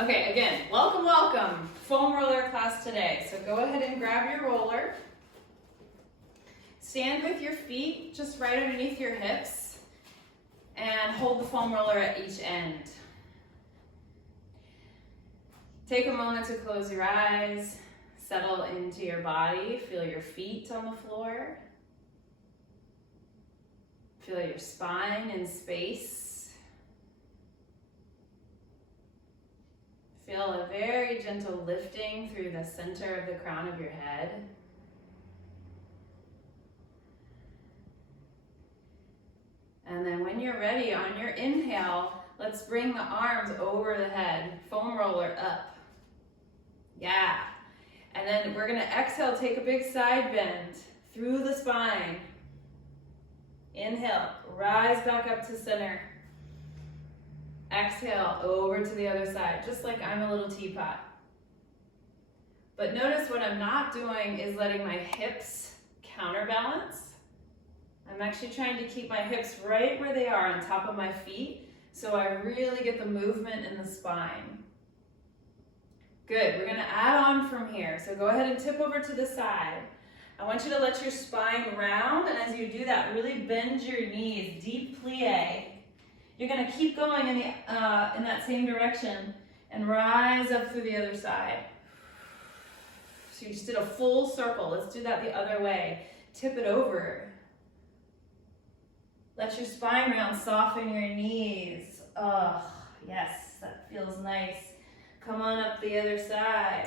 Okay, again, welcome, welcome. Foam roller class today. So go ahead and grab your roller. Stand with your feet just right underneath your hips and hold the foam roller at each end. Take a moment to close your eyes, settle into your body, feel your feet on the floor. Feel your spine in space. Feel a very gentle lifting through the center of the crown of your head. And then when you're ready, on your inhale, let's bring the arms over the head, foam roller up. Yeah. And then we're gonna exhale, take a big side bend through the spine. Inhale, rise back up to center. Exhale, over to the other side, just like I'm a little teapot. But notice what I'm not doing is letting my hips counterbalance. I'm actually trying to keep my hips right where they are on top of my feet, so I really get the movement in the spine. Good, we're gonna add on from here. So go ahead and tip over to the side. I want you to let your spine round, and as you do that, really bend your knees, deep plie. You're gonna keep going in that same direction and rise up through the other side. So you just did a full circle. Let's do that the other way. Tip it over. Let your spine round, soften your knees. Oh, yes, that feels nice. Come on up the other side.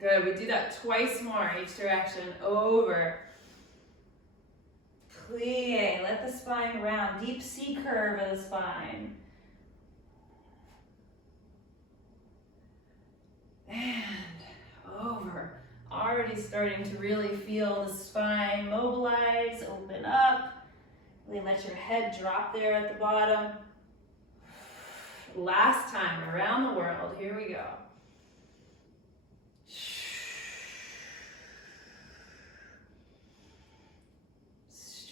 Good, we do that twice more each direction. Over. Plie, let the spine round, deep C curve of the spine. And over. Already starting to really feel the spine mobilize, open up. Really let your head drop there at the bottom. Last time around the world, here we go.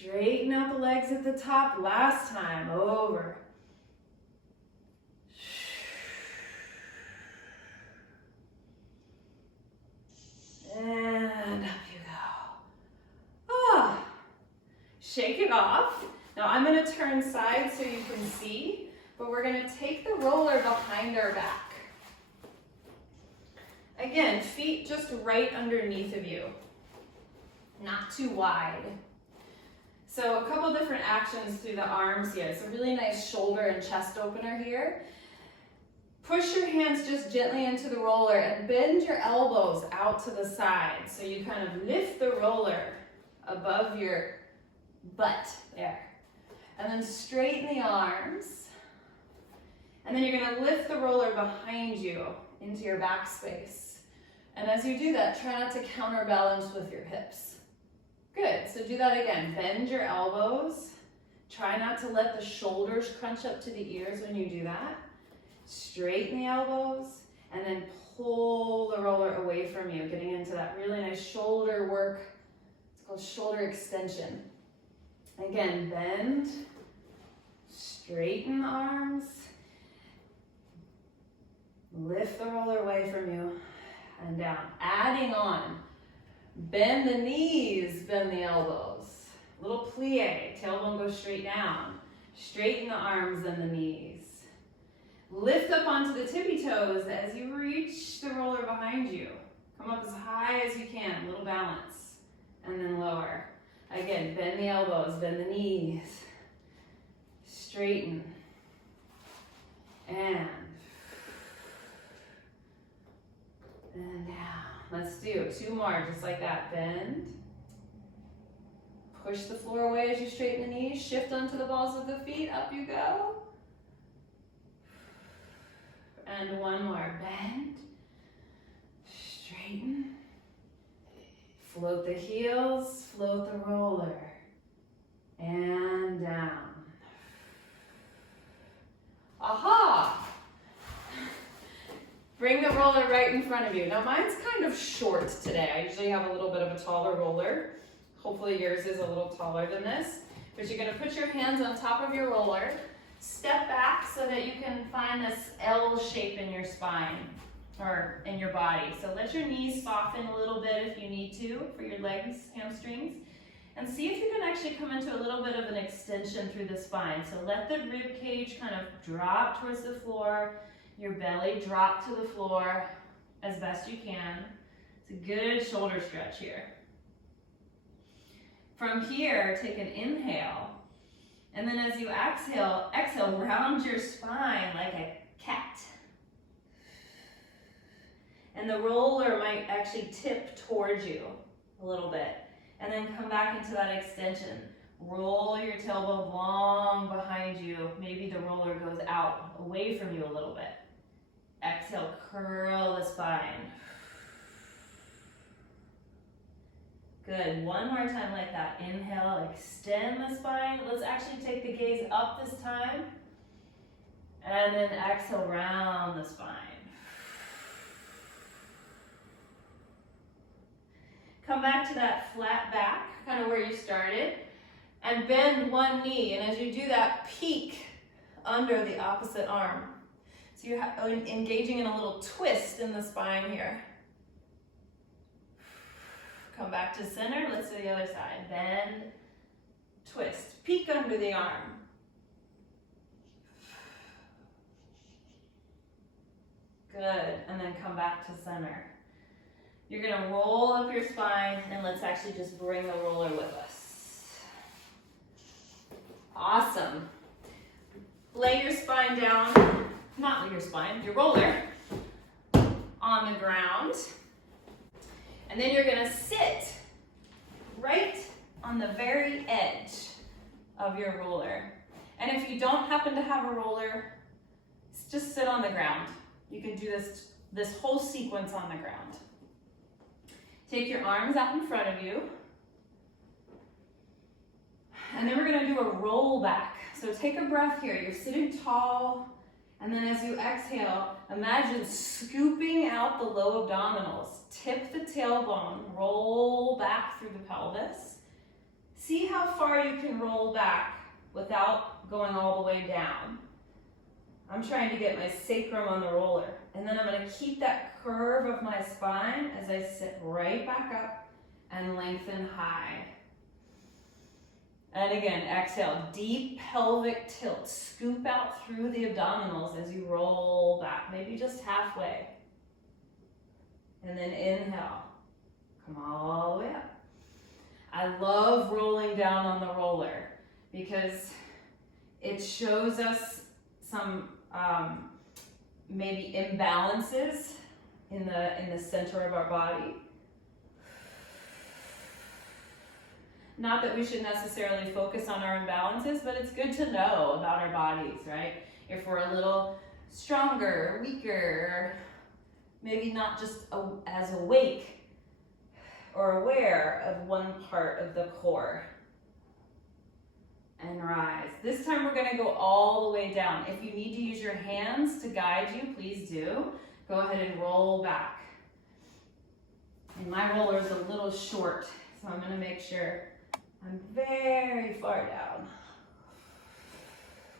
Straighten out the legs at the top. Last time, over. And up you go. Ah. Shake it off. Now I'm going to turn sides so you can see, but we're going to take the roller behind our back. Again, feet just right underneath of you, not too wide. So a couple different actions through the arms here. It's a really nice shoulder and chest opener here. Push your hands just gently into the roller and bend your elbows out to the side. So you kind of lift the roller above your butt there. And then straighten the arms. And then you're gonna lift the roller behind you into your back space. And as you do that, try not to counterbalance with your hips. Good, so do that again. Bend your elbows. Try not to let the shoulders crunch up to the ears when you do that. Straighten the elbows, and then pull the roller away from you, getting into that really nice shoulder work. It's called shoulder extension. Again, bend, straighten the arms, lift the roller away from you, and down. Adding on. Bend the knees, bend the elbows. Little plie, tailbone goes straight down. Straighten the arms and the knees. Lift up onto the tippy toes as you reach the roller behind you. Come up as high as you can, little balance. And then lower. Again, bend the elbows, bend the knees. Straighten. And down. Let's do 2 more, just like that. Bend. Push the floor away as you straighten the knees. Shift onto the balls of the feet. Up you go. And 1 more. Bend. Straighten. Float the heels. Float the roller. And down. Aha! Bring the roller right in front of you. Now mine's kind of short today. I usually have a little bit of a taller roller. Hopefully yours is a little taller than this. But you're gonna put your hands on top of your roller. Step back so that you can find this L shape in your spine or in your body. So let your knees soften a little bit if you need to for your legs, hamstrings. And see if you can actually come into a little bit of an extension through the spine. So let the rib cage kind of drop towards the floor, your belly drop to the floor as best you can. It's a good shoulder stretch here. From here, take an inhale. And then as you exhale, round your spine like a cat. And the roller might actually tip towards you a little bit. And then come back into that extension. Roll your tailbone long behind you. Maybe the roller goes out, away from you a little bit. Exhale, curl the spine. Good, one more time like that. Inhale, extend the spine. Let's actually take the gaze up this time. And then exhale, round the spine. Come back to that flat back, kind of where you started, and bend one knee. And as you do that, peek under the opposite arm. So you're engaging in a little twist in the spine here. Come back to center. Let's do the other side. Bend, twist, peek under the arm. Good, and then come back to center. You're gonna roll up your spine, and let's actually just bring the roller with us. Awesome. Lay your spine down, not your spine, your roller, on the ground. And then you're gonna sit right on the very edge of your roller. And if you don't happen to have a roller, just sit on the ground. You can do this whole sequence on the ground. Take your arms out in front of you. And then we're gonna do a roll back. So take a breath here. You're sitting tall. And then as you exhale, imagine scooping out the low abdominals. Tip the tailbone, roll back through the pelvis. See how far you can roll back without going all the way down. I'm trying to get my sacrum on the roller. And then I'm gonna keep that curve of my spine as I sit right back up and lengthen high. And again, exhale, deep pelvic tilt. Scoop out through the abdominals as you roll back, maybe just halfway. And then inhale, come all the way up. I love rolling down on the roller because it shows us some maybe imbalances in the center of our body. Not that we should necessarily focus on our imbalances, but it's good to know about our bodies, right? If we're a little stronger, weaker, maybe not just as awake or aware of one part of the core. And rise. This time we're gonna go all the way down. If you need to use your hands to guide you, please do. Go ahead and roll back. And my roller is a little short, so I'm gonna make sure I'm very far down.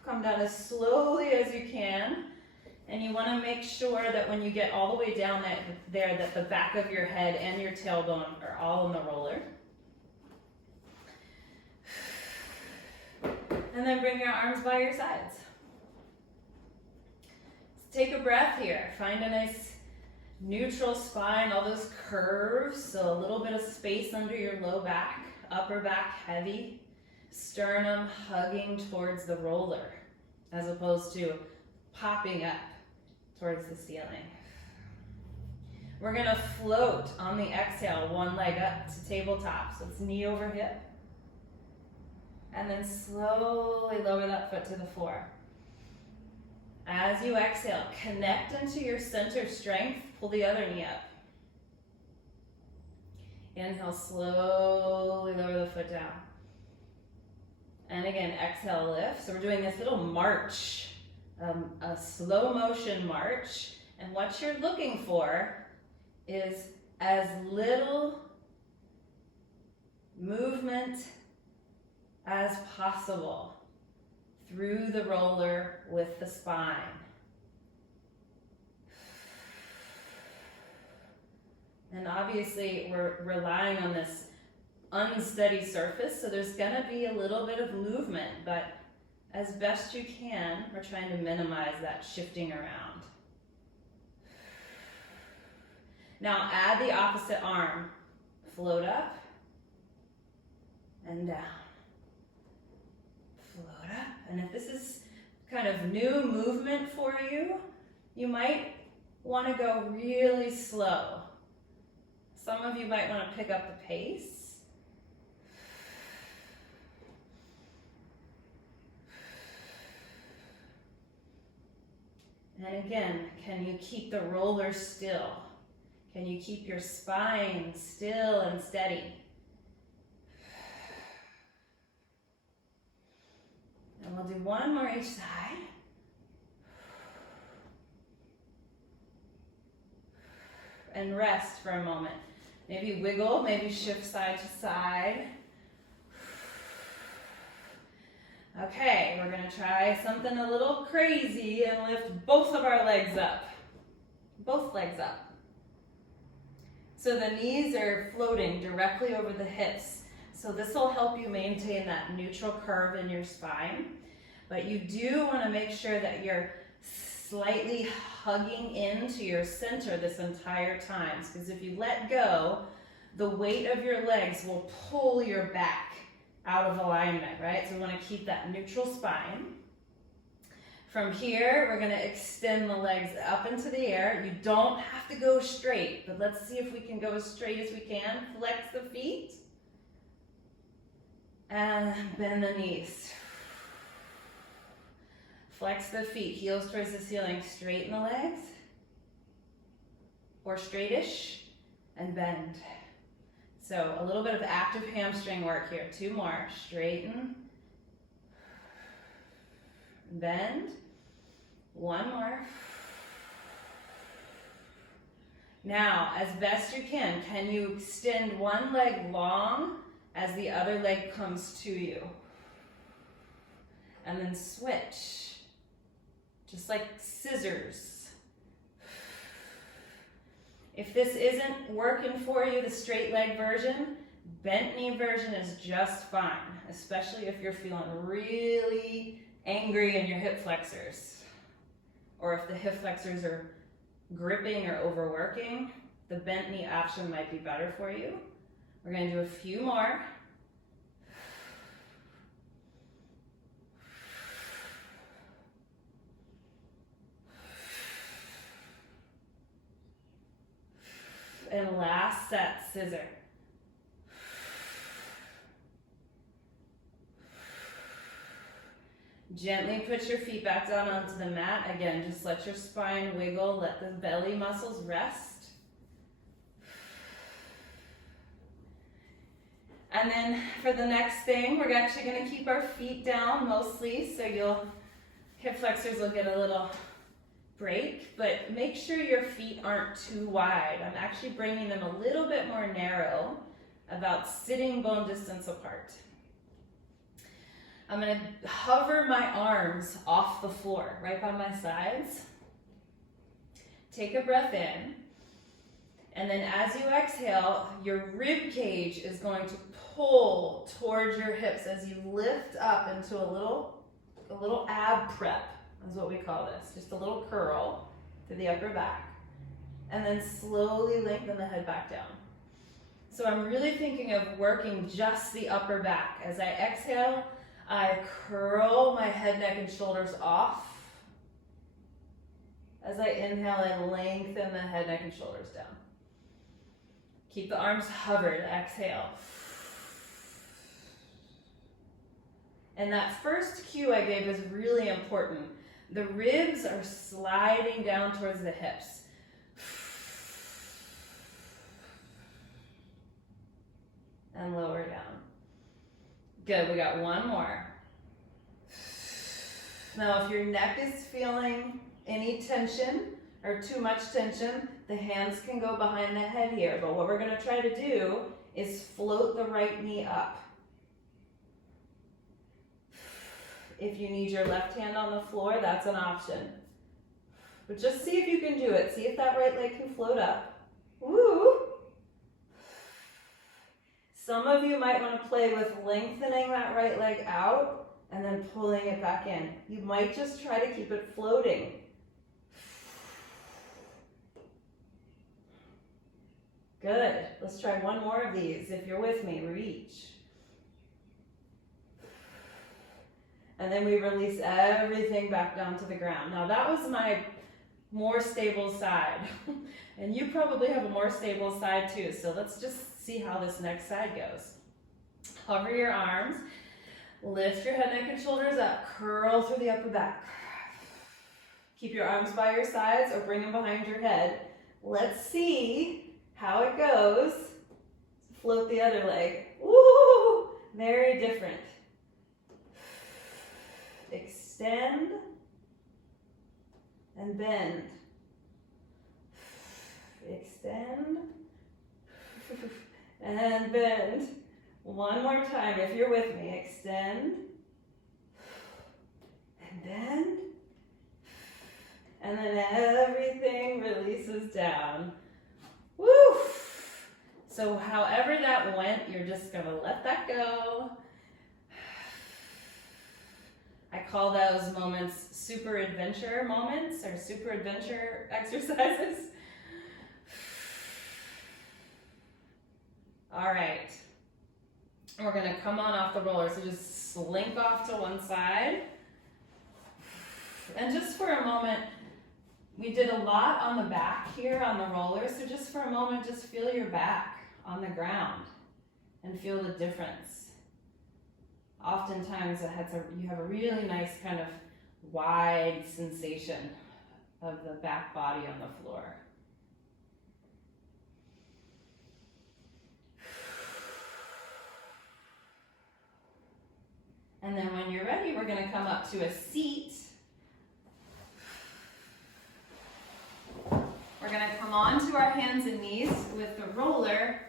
Come down as slowly as you can. And you wanna make sure that when you get all the way down that the back of your head and your tailbone are all in the roller. And then bring your arms by your sides. Take a breath here. Find a nice neutral spine, all those curves, so a little bit of space under your low back, upper back heavy, sternum hugging towards the roller, as opposed to popping up towards the ceiling. We're gonna float on the exhale, one leg up to tabletop, so it's knee over hip. And then slowly lower that foot to the floor. As you exhale, connect into your center strength, pull the other knee up. Inhale, slowly lower the foot down. And again, exhale, lift. So we're doing this little march, a slow motion march. And what you're looking for is as little movement as possible through the roller with the spine. And obviously we're relying on this unsteady surface, so there's gonna be a little bit of movement, but as best you can, we're trying to minimize that shifting around. Now add the opposite arm. Float up and down. Float up. And if this is kind of new movement for you, you might want to go really slow. Some of you might want to pick up the pace. And again, can you keep the roller still? Can you keep your spine still and steady? And we'll do one more each side. And rest for a moment. Maybe wiggle, maybe shift side to side. Okay, we're gonna try something a little crazy and lift both of our legs up. Both legs up. So the knees are floating directly over the hips. So this will help you maintain that neutral curve in your spine. But you do want to make sure that you're slightly hugging into your center this entire time. Because if you let go, the weight of your legs will pull your back out of alignment, right? So we want to keep that neutral spine. From here, we're going to extend the legs up into the air. You don't have to go straight, but let's see if we can go as straight as we can. Flex the feet. And bend the knees. Flex the feet, heels towards the ceiling. Straighten the legs. Or straightish. And bend. So a little bit of active hamstring work here. 2 more. Straighten. Bend. 1 more. Now, as best you can you extend one leg long as the other leg comes to you? And then switch. Just like scissors. If this isn't working for you, the straight leg version, bent knee version is just fine, especially if you're feeling really angry in your hip flexors. Or if the hip flexors are gripping or overworking, the bent knee option might be better for you. We're going to do a few more. And last set, scissor. Gently put your feet back down onto the mat. Again, just let your spine wiggle, let the belly muscles rest. And then for the next thing, we're actually going to keep our feet down mostly, so hip flexors will get a little break, but make sure your feet aren't too wide. I'm actually bringing them a little bit more narrow, about sitting bone distance apart. I'm going to hover my arms off the floor, right by my sides. Take a breath in, and then as you exhale, your rib cage is going to pull towards your hips as you lift up into a little ab prep. Is what we call this. Just a little curl to the upper back. And then slowly lengthen the head back down. So I'm really thinking of working just the upper back. As I exhale, I curl my head, neck, and shoulders off. As I inhale, I lengthen the head, neck, and shoulders down. Keep the arms hovered. Exhale. And that first cue I gave is really important. The ribs are sliding down towards the hips. And lower down. Good, we got 1 more. Now if your neck is feeling any tension or too much tension, the hands can go behind the head here. But what we're going to try to do is float the right knee up. If you need your left hand on the floor, that's an option. But just see if you can do it. See if that right leg can float up. Woo! Some of you might want to play with lengthening that right leg out and then pulling it back in. You might just try to keep it floating. Good. Let's try one more of these. If you're with me, reach. And then we release everything back down to the ground. Now that was my more stable side. And you probably have a more stable side too. So let's just see how this next side goes. Hover your arms. Lift your head, neck, and shoulders up. Curl through the upper back. Keep your arms by your sides or bring them behind your head. Let's see how it goes. Float the other leg. Woo! Very different. Extend and bend. Extend and bend. One more time if you're with me. Extend and bend. And then everything releases down. Woo! So however that went, you're just gonna let that go. I call those moments super adventure moments or super adventure exercises. All right. We're gonna come on off the roller. So just slink off to one side. And just for a moment, we did a lot on the back here on the roller. So just for a moment, just feel your back on the ground and feel the difference. Oftentimes you have a really nice kind of wide sensation of the back body on the floor. And then when you're ready, we're going to come up to a seat. We're going to come onto our hands and knees with the roller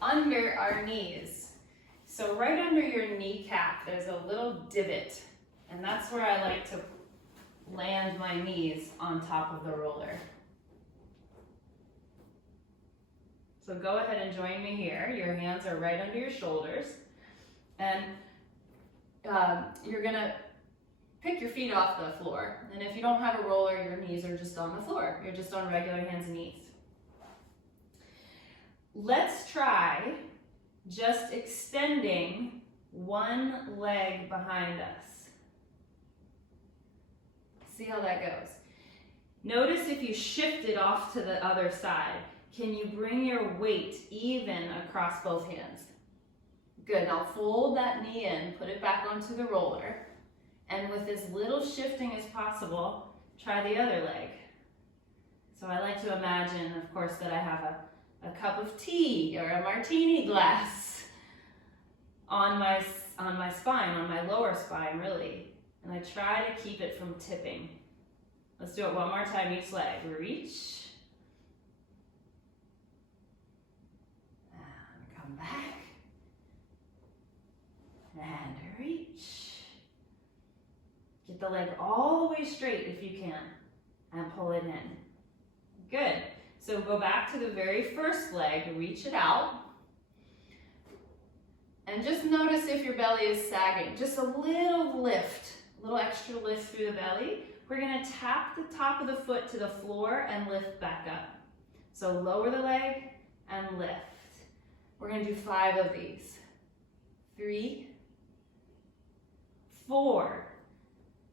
under our knees. So right under your kneecap, there's a little divot, and that's where I like to land my knees on top of the roller. So go ahead and join me here. Your hands are right under your shoulders, and you're gonna pick your feet off the floor. And if you don't have a roller, your knees are just on the floor. You're just on regular hands and knees. Let's try just extending one leg behind us. See how that goes. Notice if you shift it off to the other side, can you bring your weight even across both hands? Good, now fold that knee in, put it back onto the roller, and with as little shifting as possible, try the other leg. So I like to imagine, of course, that I have a cup of tea or a martini glass on my spine, on my lower spine, really. And I try to keep it from tipping. Let's do it one more time, each leg. Reach. And come back. And reach. Get the leg all the way straight if you can, and pull it in. Good. So go back to the very first leg, reach it out. And just notice if your belly is sagging. Just a little lift, a little extra lift through the belly. We're gonna tap the top of the foot to the floor and lift back up. So lower the leg and lift. We're gonna do 5 of these. 3, 4.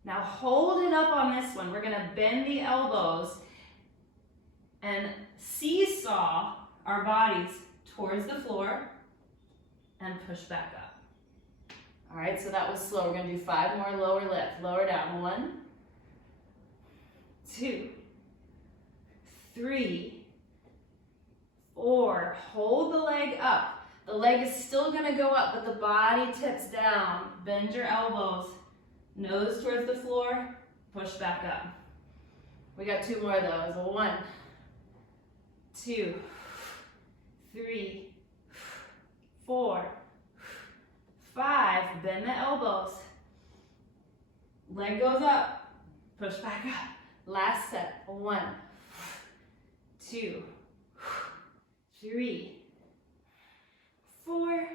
Now hold it up on this one. We're gonna bend the elbows and seesaw our bodies towards the floor and push back up. All right, so that was slow. We're gonna do 5 more lower lift. Lower down. 1, 2, 3, 4. Hold the leg up. The leg is still gonna go up, but the body tips down. Bend your elbows, nose towards the floor, push back up. We got 2 more of those. 1, 2, 3, 4, 5, bend the elbows. Leg goes up, push back up. Last set, 1, 2, 3, 4,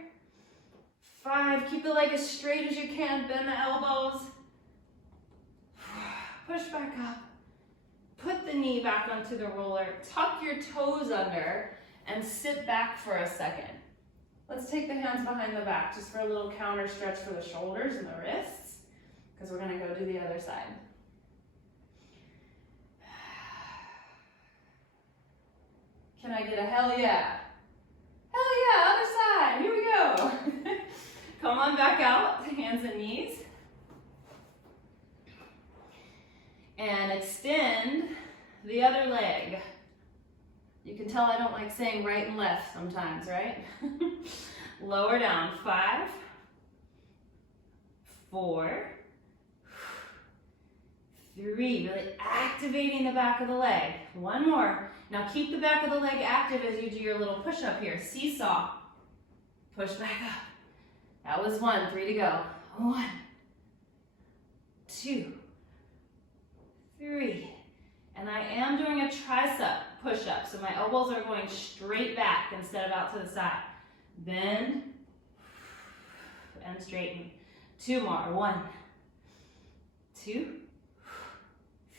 5. Keep the leg as straight as you can, bend the elbows. Push back up. Put the knee back onto the roller. Tuck your toes under and sit back for a second. Let's take the hands behind the back just for a little counter stretch for the shoulders and the wrists, because we're going to go do the other side. Can I get a hell yeah? Hell yeah, other side. Here we go. Come on back out, hands and knees. And extend the other leg. You can tell I don't like saying right and left sometimes, right? Lower down, 5, 4, 3, really activating the back of the leg. 1 more. Now keep the back of the leg active as you do your little push up here. Seesaw, push back up. That was 1, 3 to go. 1, 2, 3. And I am doing a tricep push-up, so my elbows are going straight back instead of out to the side. Bend and straighten. 2 more. 1, 2,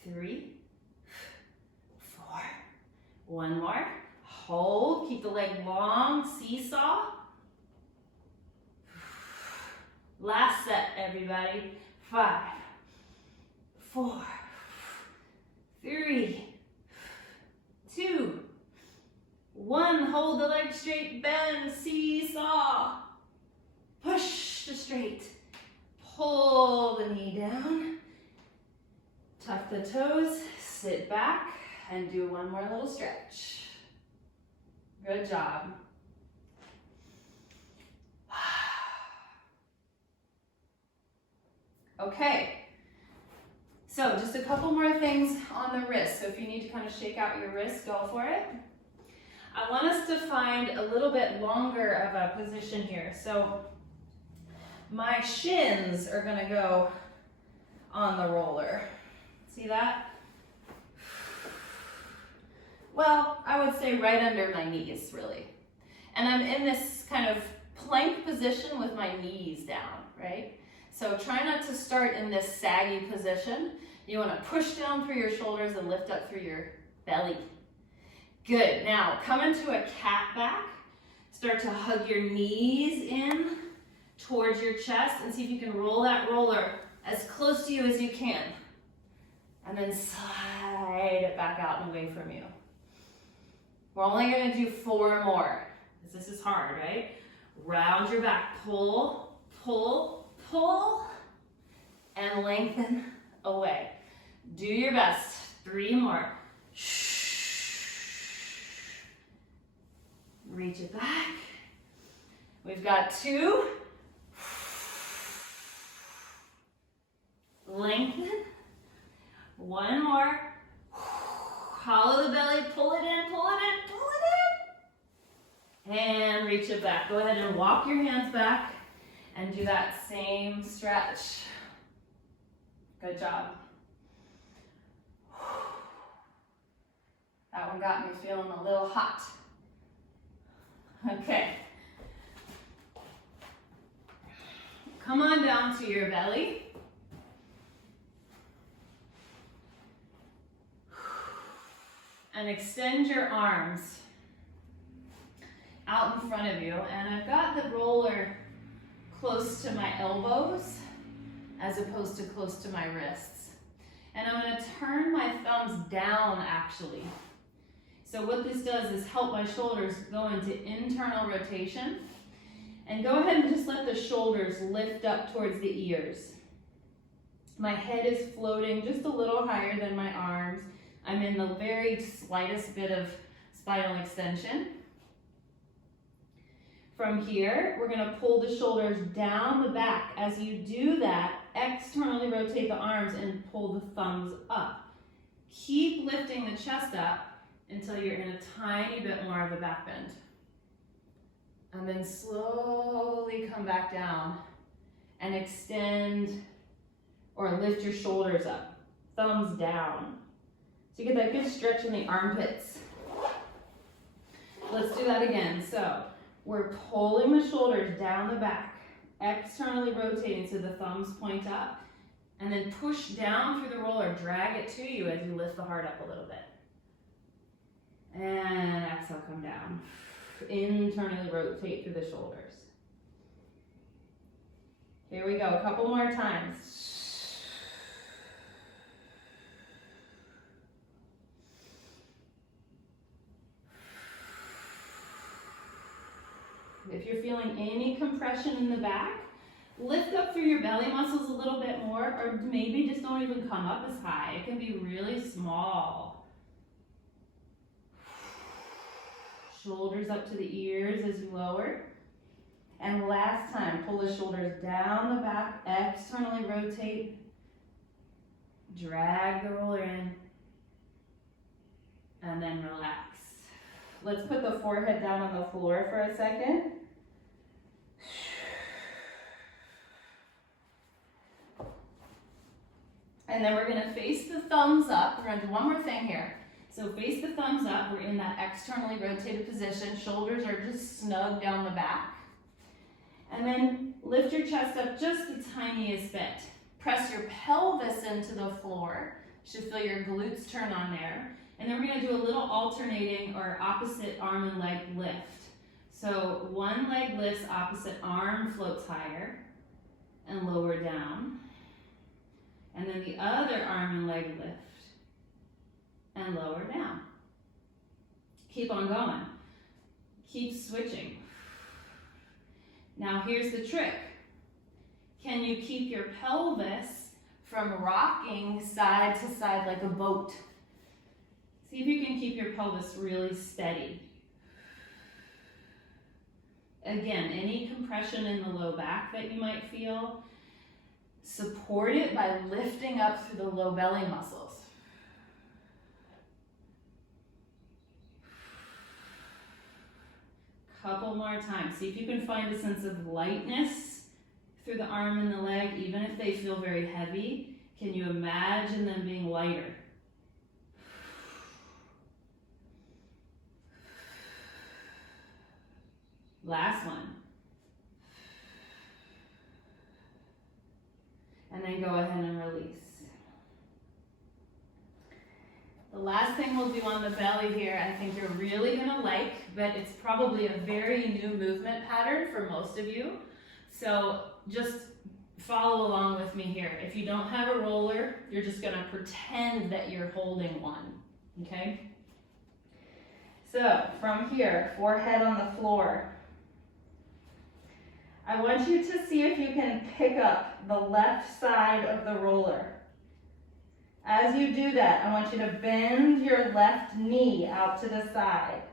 3, 4. 1 more. Hold. Keep the leg long. Seesaw. Last set, everybody. 5, 4, 3, 2, 1. Hold the leg straight, bend, seesaw. Push to straight. Pull the knee down. Tuck the toes, sit back, and do 1 more little stretch. Good job. Okay. So just a couple more things on the wrist. So if you need to kind of shake out your wrist, go for it. I want us to find a little bit longer of a position here. So my shins are going to go on the roller. See that? Well, I would say right under my knees, really. And I'm in this kind of plank position with my knees down, right? So try not to start in this saggy position. You want to push down through your shoulders and lift up through your belly. Good. Now come into a cat back. Start to hug your knees in towards your chest and see if you can roll that roller as close to you as you can. And then slide it back out and away from you. We're only going to do 4 more, because this is hard, right? Round your back, pull, pull, pull, and lengthen away. Do your best. 3 more. Reach it back. We've got 2. Lengthen. 1 more. Hollow the belly, pull it in, pull it in, pull it in. And reach it back. Go ahead and walk your hands back and do that same stretch. Good job. That one got me feeling a little hot. Okay. Come on down to your belly. And extend your arms out in front of you. And I've got the roller close to my elbows as opposed to close to my wrists. And I'm going to turn my thumbs down actually. So what this does is help my shoulders go into internal rotation. And go ahead and just let the shoulders lift up towards the ears. My head is floating just a little higher than my arms. I'm in the very slightest bit of spinal extension. From here, we're going to pull the shoulders down the back. As you do that, externally rotate the arms and pull the thumbs up. Keep lifting the chest up until you're in a tiny bit more of a back bend. And then slowly come back down and extend or lift your shoulders up, thumbs down. So you get that good stretch in the armpits. Let's do that again. So we're pulling the shoulders down the back, externally rotating so the thumbs point up, and then push down through the roller, drag it to you as you lift the heart up a little bit. And exhale, come down. Internally rotate through the shoulders. Here we go, a couple more times. If you're feeling any compression in the back, lift up through your belly muscles a little bit more, or maybe just don't even come up as high. It can be really small. Shoulders up to the ears as you lower. And last time, pull the shoulders down the back, externally rotate, drag the roller in, and then relax. Let's put the forehead down on the floor for a second. And then we're gonna face the thumbs up. We're gonna do one more thing here. So face the thumbs up, we're in that externally rotated position. Shoulders are just snug down the back. And then lift your chest up just the tiniest bit. Press your pelvis into the floor. You should feel your glutes turn on there. And then we're gonna do a little alternating or opposite arm and leg lift. So one leg lifts, opposite arm floats higher and lower down. And then the other arm and leg lift and lower down. Keep on going. Keep switching. Now here's the trick. Can you keep your pelvis from rocking side to side like a boat? See if you can keep your pelvis really steady. Again, any compression in the low back that you might feel, support it by lifting up through the low belly muscles. Couple more times. See if you can find a sense of lightness through the arm and the leg, even if they feel very heavy. Can you imagine them being lighter? Last one. And then go ahead and release. The last thing we'll do on the belly here, I think you're really gonna like, but it's probably a very new movement pattern for most of you. So just follow along with me here. If you don't have a roller, you're just gonna pretend that you're holding one, okay? So from here, forehead on the floor. I want you to see if you can pick up the left side of the roller. As you do that, I want you to bend your left knee out to the side.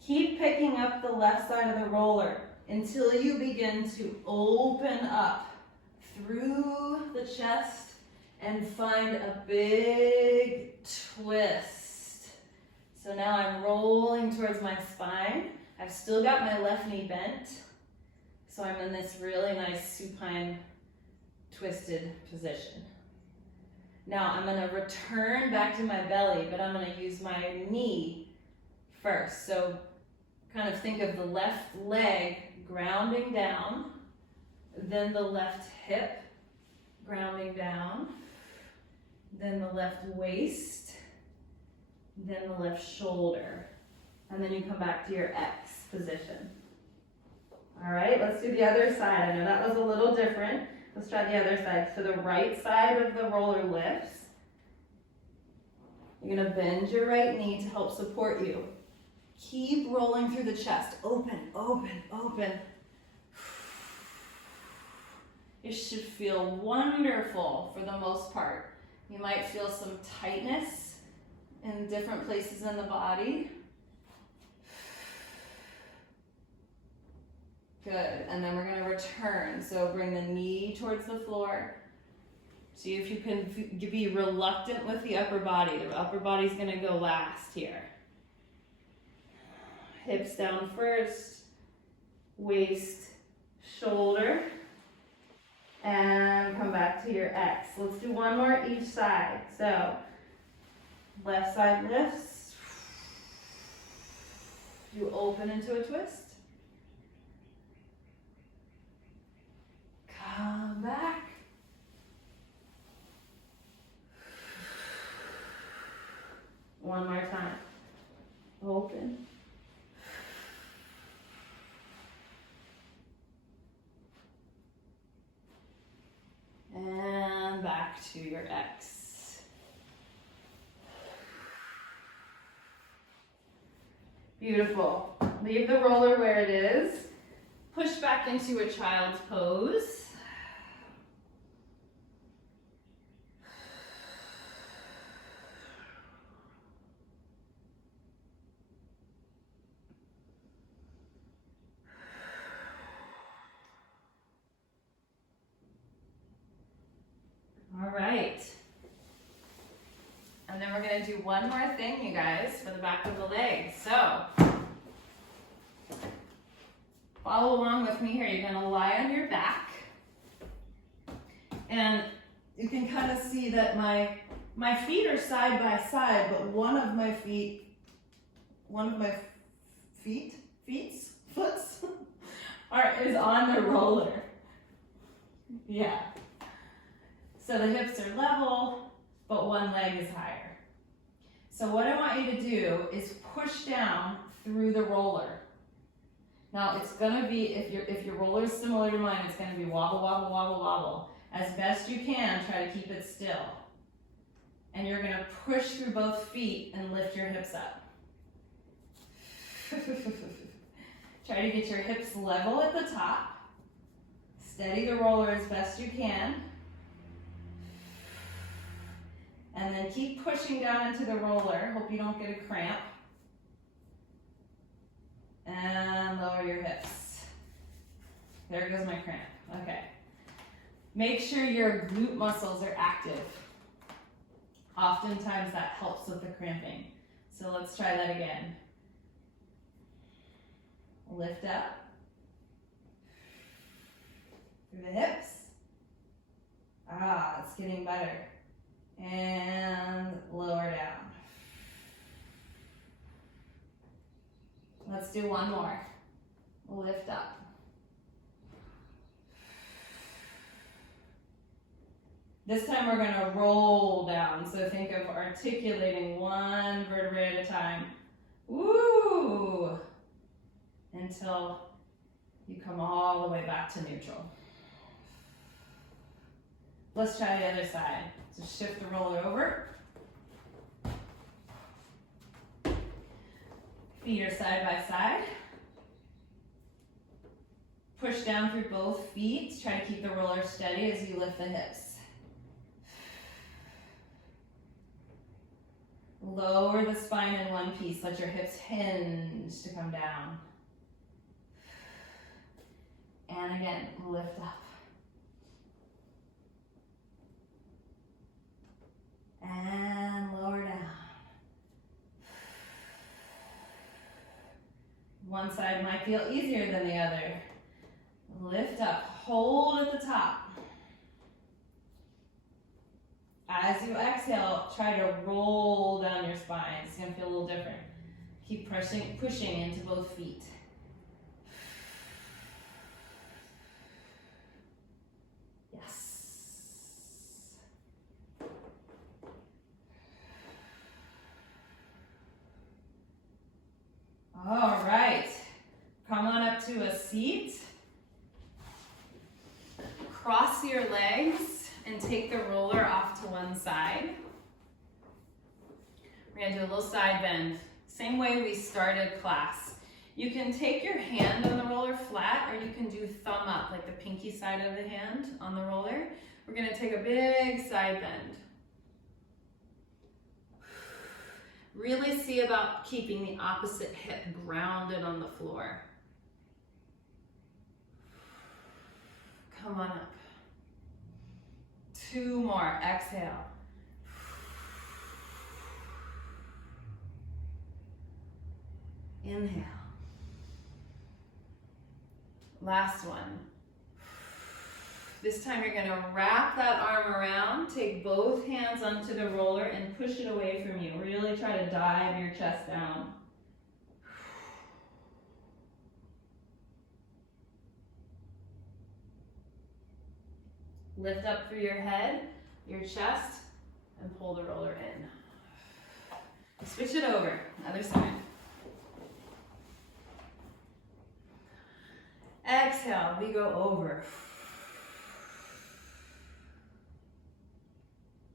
Keep picking up the left side of the roller until you begin to open up through the chest and find a big twist. So now I'm rolling towards my spine. I've still got my left knee bent. So I'm in this really nice supine twisted position. Now I'm gonna return back to my belly, but I'm gonna use my knee first. So kind of think of the left leg grounding down, then the left hip grounding down, then the left waist, then the left shoulder, and then you come back to your X position. All right, let's do the other side. I know that was a little different. Let's try the other side. So the right side of the roller lifts. You're gonna bend your right knee to help support you. Keep rolling through the chest. Open, open, open. It should feel wonderful for the most part. You might feel some tightness in different places in the body. Good, and then we're gonna return. So bring the knee towards the floor. See if you can be reluctant with the upper body. The upper body's gonna go last here. Hips down first, waist, shoulder, And come back to your X. Let's do one more each side. So, left side lifts. You open into a twist. Come back. One more time. Open. And back to your X. Beautiful. Leave the roller where it is. Push back into a child's pose. All right. And then we're going to do one more thing, you guys, for the back of the leg. So, follow along with me here. You're going to lie on your back. And you can kind of see that my feet are side by side, but one of my foots is on the roller. Yeah. So the hips are level, but one leg is higher. So what I want you to do is push down through the roller. Now it's gonna be, if your roller is similar to mine, it's gonna be wobble, wobble, wobble, wobble. As best you can, try to keep it still. And you're gonna push through both feet and lift your hips up. Try to get your hips level at the top. Steady the roller as best you can. And then keep pushing down into the roller. Hope you don't get a cramp. And lower your hips. There goes my cramp. Okay. Make sure your glute muscles are active. Oftentimes that helps with the cramping. So let's try that again. Lift up. Through the hips. Ah, it's getting better. And lower down. Let's do one more. Lift up. This time we're going to roll down. So think of articulating one vertebrae at a time. Woo! Until you come all the way back to neutral. Let's try the other side. So shift the roller over. Feet are side by side. Push down through both feet. Try to keep the roller steady as you lift the hips. Lower the spine in one piece. Let your hips hinge to come down. And again, lift up. And lower down. One side might feel easier than the other. Lift up, hold at the top. As you exhale, try to roll down your spine. It's gonna feel a little different. Keep pushing into both feet. All right, come on up to a seat. Cross your legs and take the roller off to one side. We're gonna do a little side bend. Same way we started class. You can take your hand on the roller flat, or you can do thumb up, like the pinky side of the hand on the roller. We're gonna take a big side bend. Really see about keeping the opposite hip grounded on the floor. Come on up. 2 more, exhale. Inhale. Last one. This time you're gonna wrap that arm around, take both hands onto the roller and push it away from you. Really try to dive your chest down. Lift up through your head, your chest, and pull the roller in. Switch it over, other side. Exhale, we go over.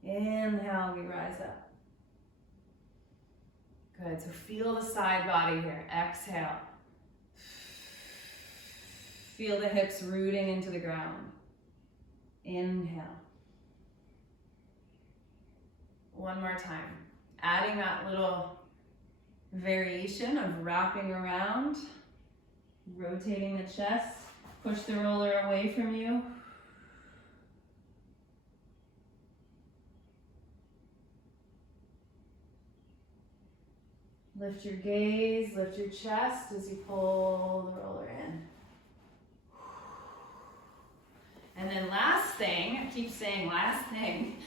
Inhale, we rise up. Good, so feel the side body here. Exhale. Feel the hips rooting into the ground. Inhale. One more time. Adding that little variation of wrapping around, rotating the chest, push the roller away from you. Lift your gaze, lift your chest as you pull the roller in. And then last thing, I keep saying last thing,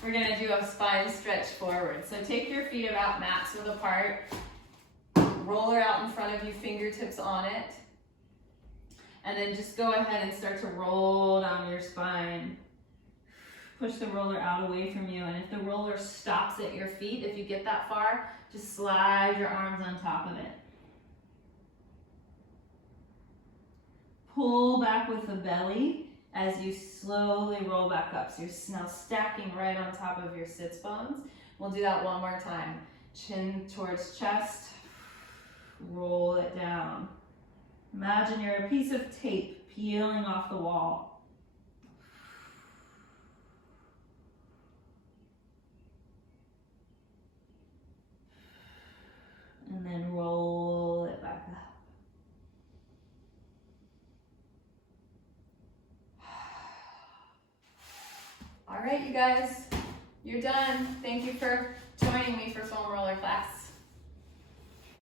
we're gonna do a spine stretch forward. So take your feet about mat's width apart, roller out in front of you, fingertips on it, and then just go ahead and start to roll down your spine. Push the roller out away from you, and if the roller stops at your feet, if you get that far, just slide your arms on top of it. Pull back with the belly as you slowly roll back up. So you're now stacking right on top of your sits bones. We'll do that one more time. Chin towards chest, roll it down. Imagine you're a piece of tape peeling off the wall. And then roll it back up. All right, you guys, you're done. Thank you for joining me for foam roller class.